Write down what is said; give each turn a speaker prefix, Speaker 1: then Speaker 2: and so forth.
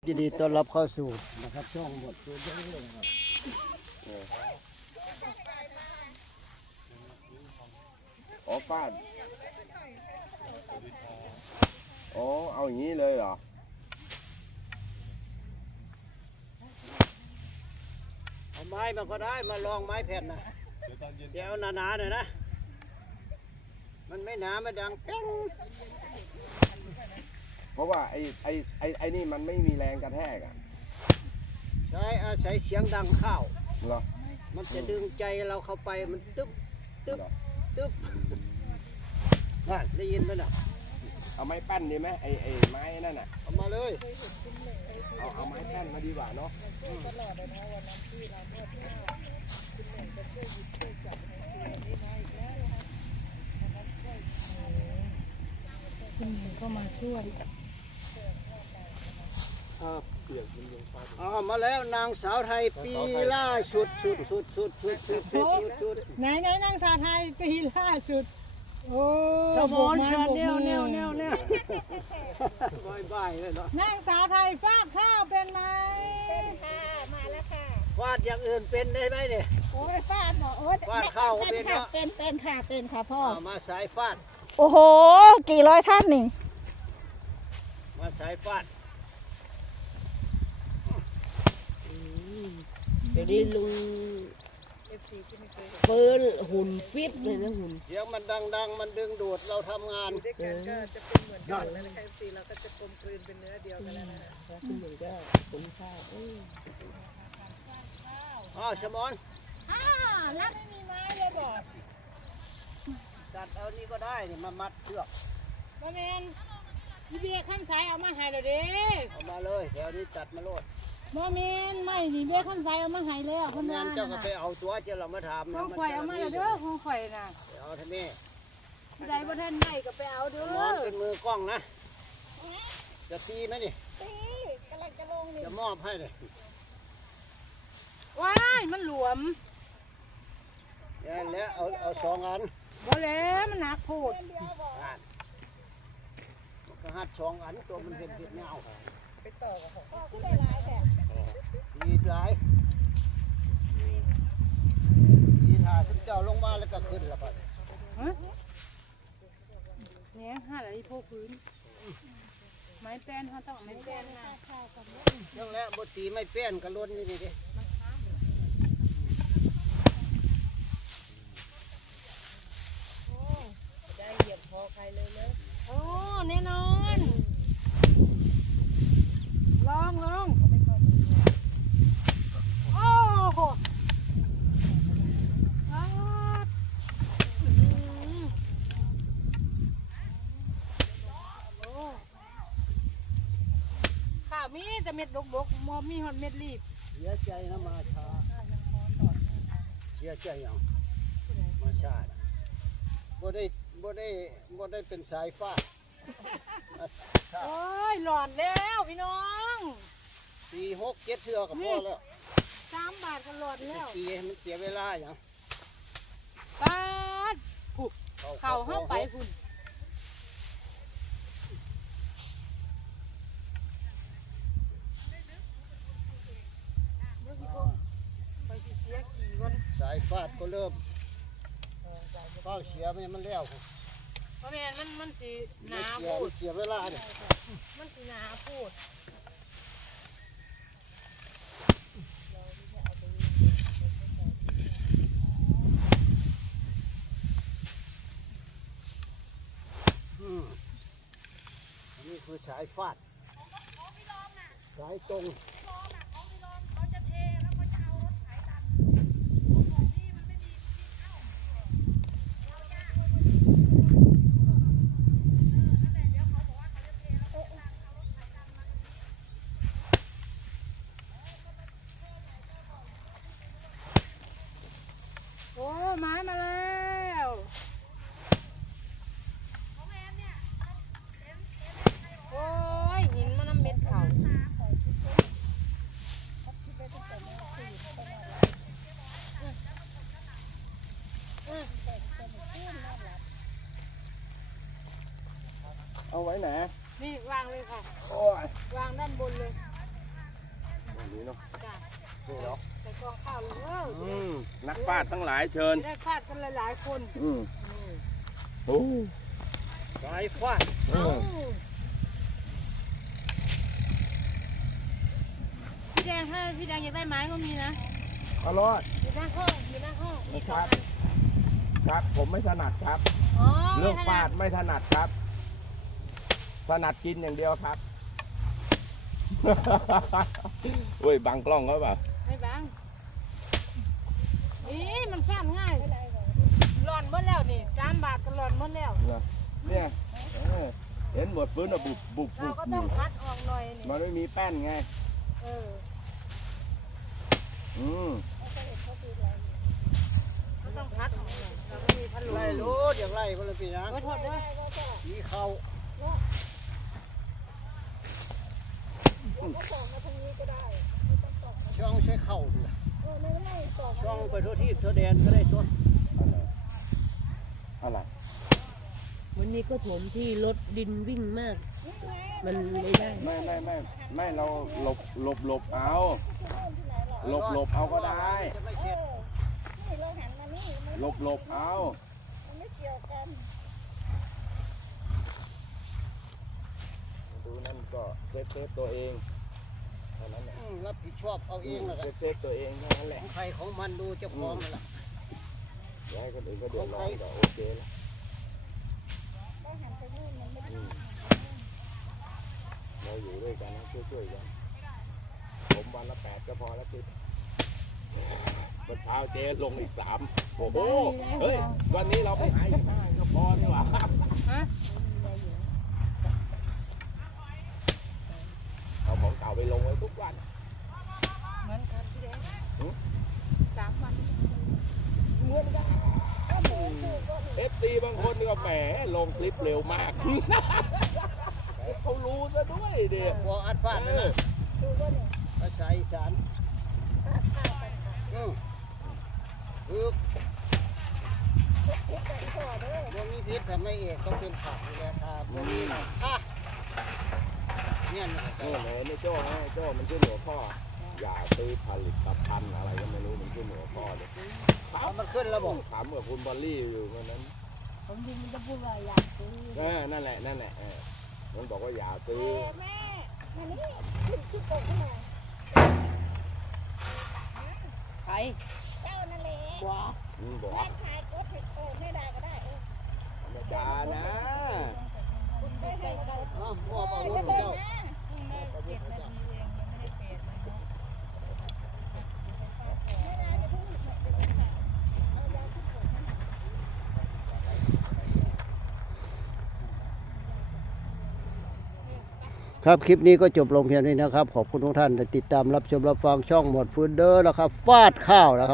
Speaker 1: ยินดีต้อนรับเข้าสู่นะครับช่องบทตัวเยอะเลยครับ
Speaker 2: อ๋อป้าอ๋อเอาอย่างนี้เลยเหรอ
Speaker 1: เอาไม้มาก็ได้มาลองไม้แผ่นนะเดี๋ยวหนาๆหน่อยนะมันไม่หนาไม่ดังเป้ง
Speaker 2: เพราะว่าไอ้นี่มันไม่มีแรงกระแทกอ่ะ
Speaker 1: ใช้อาศัยเสียงดังเข้า
Speaker 2: เหรอ
Speaker 1: มันจะดึงใจเราเข้าไปมันตึ๊บตึ๊บตึ๊บนั่นได้ยินไหมน่ะ
Speaker 2: เอาไม้แป้นดีไหมไอ้ไม้นั่นน่ะ
Speaker 1: เอามาเลย
Speaker 2: เอาไม้แป้นมาดีกว่าเนาะ
Speaker 3: คุณหญิงก็มาช่วย
Speaker 1: เอามาแล้วนางสาวไทยปีล่าสุด
Speaker 3: ไหนนางสาวไทยปีล่าสุดโอ้
Speaker 1: สมอน
Speaker 3: บก
Speaker 1: ชา
Speaker 3: บก
Speaker 1: แนล
Speaker 3: มือ
Speaker 1: บายเลยเนาะ
Speaker 3: นางสาวไทยฟากข้าวเป็นไหม
Speaker 4: ค่ะมาแล้วค่ะ
Speaker 1: วาดอย่างอื่นเป็นได้ไหมเนี่ย
Speaker 4: โอ้ยฟาดหมอโอ้ยว
Speaker 1: าดข้าวก็เป็นเนอะ
Speaker 4: เป็นค่ะเป็นค่ะพ่อ
Speaker 1: เอามาสายฟาด
Speaker 4: โอ้โหกี่ร้อยท่านนี่
Speaker 1: มาสายฟาด
Speaker 5: เดี๋ยวนี้ลุงเฟิร์นหุ่นฟิตเลยนะหุ่น
Speaker 1: เสียงมันดังๆมันดึงดูดเราทำงาน
Speaker 5: ด้วยกันก็จะ
Speaker 1: ยอด
Speaker 5: เหมือนก็ผมข้าว
Speaker 1: อ้าวชะมอน
Speaker 3: แล้วไม่มีไม้เลยบอก
Speaker 1: จัดเอานี่ก็ได้นี่มามัดเชือก
Speaker 3: บ่แมนพี่เบียร์ข้ามสายเอามาให้แล้วเด้
Speaker 1: เอามาเลยแถวนี้จัดมาโลด
Speaker 3: บ่แมนไม่นี่เบียร์ข้ามสายเอามาให้แล้วคน
Speaker 1: แม่
Speaker 3: นั้น
Speaker 1: นเจ้าก็ไปเอาตัวเจ้าเรามาถาม
Speaker 3: ของข่อยเอามาแล้วเด้อของข่อยน่ะ
Speaker 1: ไปเอาท่านนี่
Speaker 3: ผู้ใดบ่ทันได้ก็ไปเอาเด้
Speaker 1: ชะมอน
Speaker 3: อ
Speaker 1: เป็นมือกล้องนะจะตีไหมนี่
Speaker 4: ตีกำลังจะลงนี่
Speaker 1: จะมอบให้เลย
Speaker 3: ว้ายมันหลวม
Speaker 1: แล้วเอาสองอัน
Speaker 3: บ่แล้วมันหนักโพด
Speaker 4: เดียวบอก
Speaker 1: อ่านมันก็หัดสองอันตัวมันเห็นเงา
Speaker 4: พ่อก็ได้หลายแต่
Speaker 1: ดีหลายดีถ่าขึ้นเจ้าลงมาแล้วก็ขึ้นละบัด
Speaker 3: เนี่ยหาอะไรโพกพื้นไม้แป้นเขาต้องเอาไม้แป้นนะ
Speaker 1: ยังแล้วบตีไม่เปี้ยนกระล้นนี่ดิ
Speaker 5: ได้เหยียบคอใครเลยนะ
Speaker 3: โอ้แน่นอนลองโอ้โหอ้าวโอ้ข้าวมีแต่เม็ดดกๆมอมีหอดเม็ดรีบ
Speaker 1: เสียใจนะมาชาเสียใจยังมาชาบ่ได้เป็นสายฟ้าชา
Speaker 3: โอ้ยหลอนแล้วพี่น้อง
Speaker 1: ตี6 7เทื่อก็พอแล้ว
Speaker 3: 3 บาทก็หลอนแล้ว
Speaker 1: ตีให้มันเสียเวลาอย่าง
Speaker 3: บาทผูกเข่าห้าไปพุ่นไปสิเสียกี่วัน
Speaker 1: สายฟาดก็เริ่มเฝ้าเสียมันแล้ว
Speaker 3: เพราะแม่นมันสิหนา
Speaker 1: เสีย
Speaker 3: พูด
Speaker 1: เสียเวลาเนี่ย
Speaker 3: มันสิหนาพูด
Speaker 1: อันนี้คือสายฟาดสายตรง
Speaker 3: โอ้ไม้มาแล้วโอ้ยหินมันน้ำเม็ดเข่า
Speaker 2: เอาไว้ไหน
Speaker 3: นี่วางเลยค่ะ
Speaker 2: โอ้ยว
Speaker 3: างด้านบนเลย
Speaker 2: เนาะ
Speaker 3: จ้ะ
Speaker 2: นี่เนาะ
Speaker 3: ใส่กองข้าวเลย
Speaker 2: นักฟาดทั้งหลายเชิญ
Speaker 3: จะได้ฟาดกันหลายๆคน
Speaker 2: โอ้
Speaker 1: สายฟาด
Speaker 3: พี่แดงถ้าพี่แดงอยากได้ไม้ก็มีนะ
Speaker 2: อร่อย
Speaker 3: อยู่หน้าห้องอยู่หน้าห้องมีสองอัน
Speaker 2: ครับผมไม่ถนัดครับ
Speaker 3: อ๋อ
Speaker 2: เรื่อง
Speaker 3: ไม่ถ
Speaker 2: ฟา
Speaker 3: นั
Speaker 2: ดไม่ถนัดครับถนัดกินอย่างเดียวครับ เว้ยบังกล้องเขาเปล่า
Speaker 3: ไม่บังมันฟาดง่ายหล่อนหมดแล้วนี่3 บาทก็หล่อนหมดแล้ว
Speaker 2: เนี่ยเห็นหมดปืนอะบุบบุบ
Speaker 3: เรา
Speaker 2: บุบ
Speaker 3: ก็ต้องคัดออกหน่อยนี่
Speaker 2: มันไม่มีแป้นไง
Speaker 3: เออ ก็ต้องคัดออกหน่อยเราไม่มีพัดลม
Speaker 1: ไล่รู้อย่างไรก็เลยพี่นะ
Speaker 3: โอ้ยโทษด้วย
Speaker 1: มีเขา ช่องใช้เข่าดูช่องไปทั่วที่ทั่วแดนก็ได้ตัว
Speaker 2: อะไร
Speaker 5: วันนี้ก็ถมที่รถดินวิ่งมาก มันไม่ได้
Speaker 2: ไม่เราหลบเอาหลบเอาก็ได้
Speaker 1: จะไม่เข็ด
Speaker 2: หลบเอา
Speaker 4: ไม่เกี่ยวกัน
Speaker 2: ดูนั่นก็เซฟตัวเองเท่านั้นแหละ
Speaker 1: รับผิดชอบเอาเองแหละครับ
Speaker 2: เซฟตัวเองเท่านั้นแห
Speaker 1: ข
Speaker 2: ละ
Speaker 1: องใครของมันดูเจ้าของนั่นแหละ
Speaker 2: อย่าให้คนอื่นก็เดือดร้อนก็โอเคแล้วเราอยู่ด้วยกันนะช่วยกันผมวันละ8ก็พอแล้วคิดเมื่อเช้าเจ๊ลงอีก3โอ้โหเฮ้ยวันนี้เราไปหาอีก5ก็พอนี่หว่า
Speaker 3: ฮะ
Speaker 2: เอาของเก่าไปลงไว้ทุกวัน
Speaker 3: เหมือนกันพี่แดง3 วัน
Speaker 2: FC บางคนก็แหมลงคลิปเร็วมาก เขารู้ซะด้วยเด็ก
Speaker 1: บัวอัดฟาดนะนะภาษาอีสานคือพวกนี้พิษทำให้เอกต้องเป็นผักอยู่แล้วครับพวกนี้เนี่ย
Speaker 2: นี่โจ้ฮะโจ้มันชื่อหัวข้ออย่าซื้อผลิตภัณฑ์อะไรก็ไม่รู้มันชื่อหัวข้อเลย
Speaker 1: เอามันขึ้นแล้วบอก
Speaker 2: ถามกับคุณบอลลี่อยู่วันนั้น
Speaker 4: ผมยินจะพูดว่าอยากซื้อ
Speaker 2: นั่นแหละมันบอกว่าอย่าซื้อ
Speaker 4: แม่อันนี้ขึ้นตกขึ้นมา
Speaker 5: ใคร
Speaker 4: เจ้านั่นแหละ
Speaker 5: ว้า
Speaker 2: บอก
Speaker 4: แม่ชายก็ถึงไม่ได้ก็ได้
Speaker 2: ไม่จานะ
Speaker 4: คุณได้ให้เรา
Speaker 1: พ่อบอก
Speaker 4: จะ
Speaker 1: ลูก
Speaker 4: เบิ่ง
Speaker 1: เจ้า
Speaker 4: นะ
Speaker 1: ครับคลิปนี้ก็จบลงเพียงนี้นะครับ ขอบคุณทุกท่านที่ติดตามรับชมรับฟังช่องหมดฟืนเดอร์แล้วครับฟาดข้าวแล้วครับ